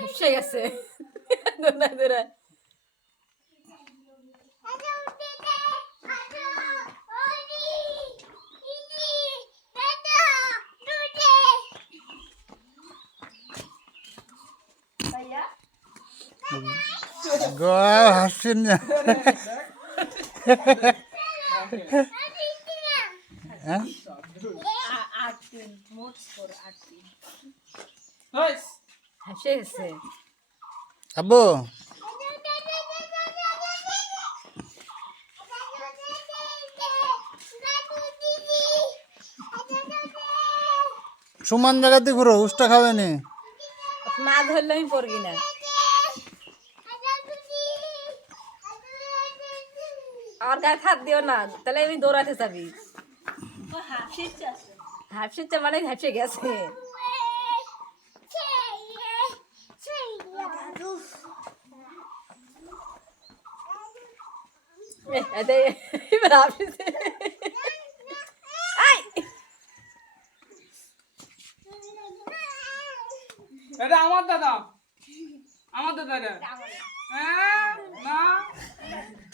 হেসে গেছে দৌড়ায় দৌড়ায়। হাসছেন না? হ্যাঁ হেসে গেছে। আব্বু সমান জায়গাতে ঘুরো, উষ্টা খাবে নি। না ধরলে আমি পড়বি না। আমার গায়ে হাত দিও না, তাহলে আমি দৌড়াতে যাবি। হাসিচ্ছে মানে হেসে গেছে। এবার হাসিচ্ছে। এটা আমার দাদা, আমার দাদা। হ্যাঁ না